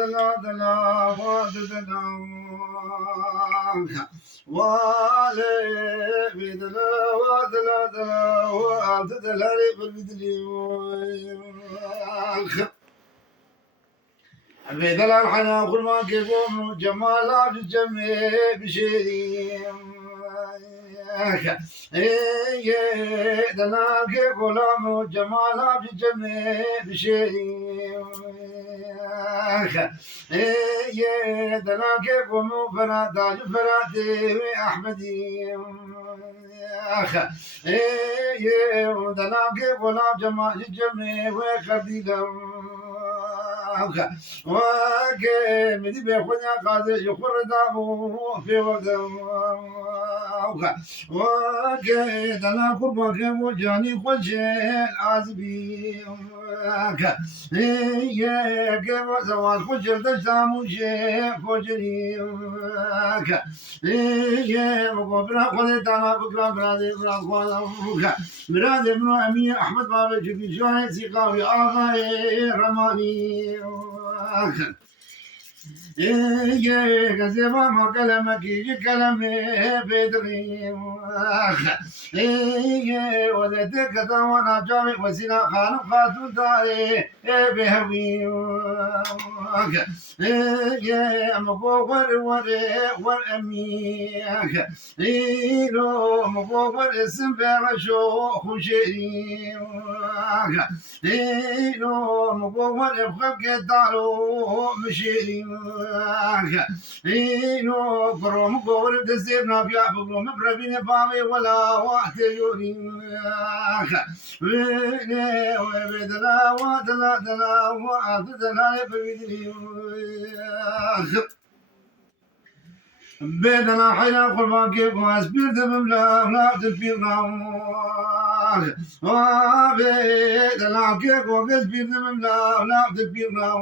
دلا دلا ودلا والي بدلا ودلا دلا ودلا بدلي بدلا الحنا كل ما كيقوم جمال الجميع بشيري دنا کے غلام جمال جمع بشری دنا کے غمو فرا داج فرا دے احمدی دنا کے غلام جمال جمع و خدیدم وكي مدي بيخونيا قاضي يخور دامو في وقتم وكي دنا قربا كيمو جاني خوشين عزبي كيمو زوال خوشين تشتامو شيخ خوشني مقابرا خودي تانا بكرا برادي براد برادي ابن أمي أحمد بابا جبي شوهي سيقاوي آغاي رماني كذبا ما كلامك كلامي بدري ولدك وانا جامع وسيلا خان خاتون داري بهوي مقوور ورمي لو مقوور اسم برشو خوشي لو مقوور بخلق دارو مشيري إنه كروم كور دزير نبيا بقوم بربين بامي ولا وقت يوري وبدلا ودلا دلا ودلا بيدري بدنا حينا قربان كيف ما سبيرت بملا لا تبيرنا بدنا كيف ما سبيرت بملا لا تبيرنا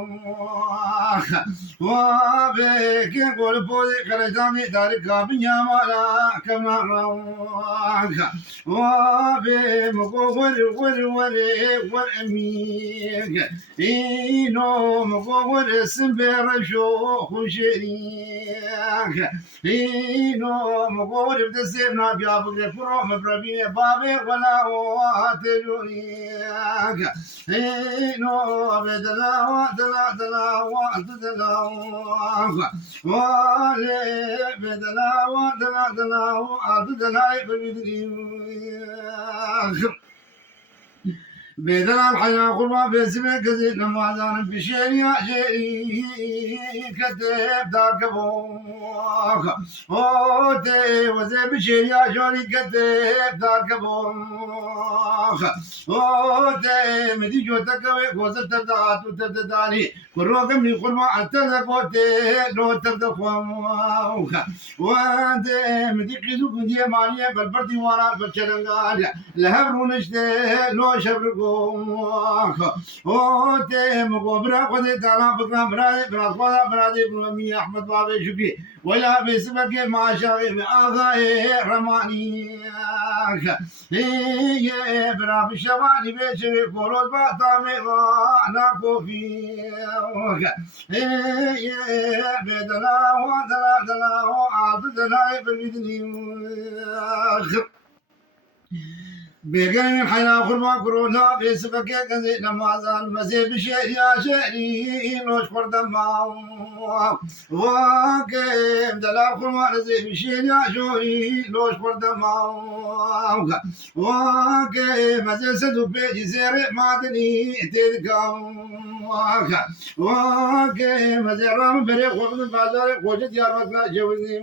وبكين قول بودي خرجاني دارك بنيا مالا كما وبمقور والأميك إنه مقور اسم برشو خوشيريك إنه مقور بتسيبنا بيابك فروم بربين بابي ولا واتجوريك إنه بدلا ودلا دلا ولا بدلا دلا بدري بدنا الحياة قربا باسمك زين نمازان بشيريا شيري كتب داركبوك اوتي وزي بشيريا شوري كتب داركبوك اوتي مدي جوتك وزر تبدأ تبدأني كروك من قربا أتلك اوتي لو تبدأ وانت مدي قيدوك مدي مالية بالبردي وانا بالشرنقال لهبرونشتي لو شبركو اوتي مقبرا قد تعالى بكرا برادي برامي احمد بابا شكري ولا باسمك ما شاغي بآغاي رماني برا بشمالي بيشري قولود باتامي وانا كوفي بدلا ودلا وعادلا بالبدني بيجين حينا خرما كورونا في سبكة كذي نمازان مسيب شيء يا شيء نوش قردم وكيم دلا خرما نسيب شيء يا شوي نوش قردم وكيم مسيب سدو بيجي زير مادني تلكم وكيم مسيب رام بريق وقت بازار وجد يا رجلا جوزي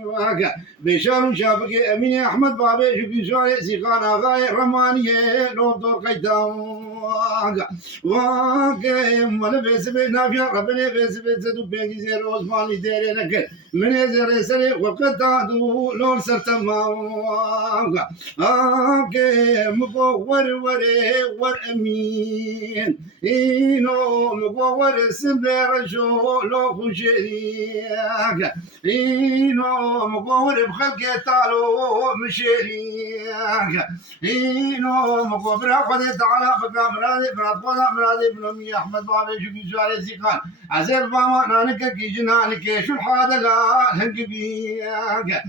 بشارم شابك أمين أحمد بابا شكي شوي سيقان آغاي رماني لو دور قيدام واقيم ولا بيسبي نافيا ربنا بيسبي زدو بيجي زي روزماني ديري نكر من زي سري وقت دادو لون سرتم واقيم ور أمين إنو مقور سبير شو لو خشريك إنو مقور بخلق تعالو مشريك إنو مقور بخلق تعالى فقا مرادي فرادقونا مرادي بنومي أحمد بابي شكي سوالي سيقان عزيز باما نانك كي جنانك شو الحادة لا هنقبيك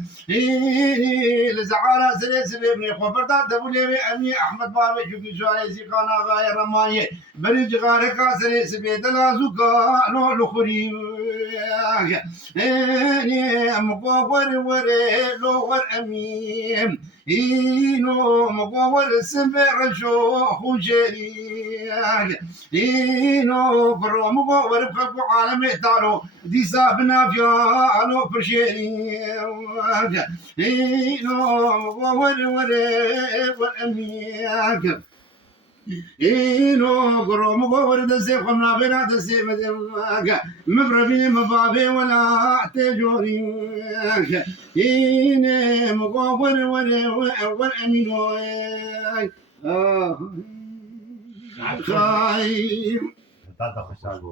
لزعارة سلي سبيبني خبرتا دبولي أمي أحمد بابي شكي سوالي سيقان آغاية رماني بريج غاركا سلي سبيد لازوكا نو لخوري مقاور وري لوغر أمين إينو مقاور سمر شو خوشيري إينو برو مقاور فقو عالمي تارو دي سابنا فيانو برشيري إينو مقاور وري والأمين إنو قرو مقور دسي قمنا بنا دسي مبربي مبابي ولا تجوري إني مقور والأمينو خايف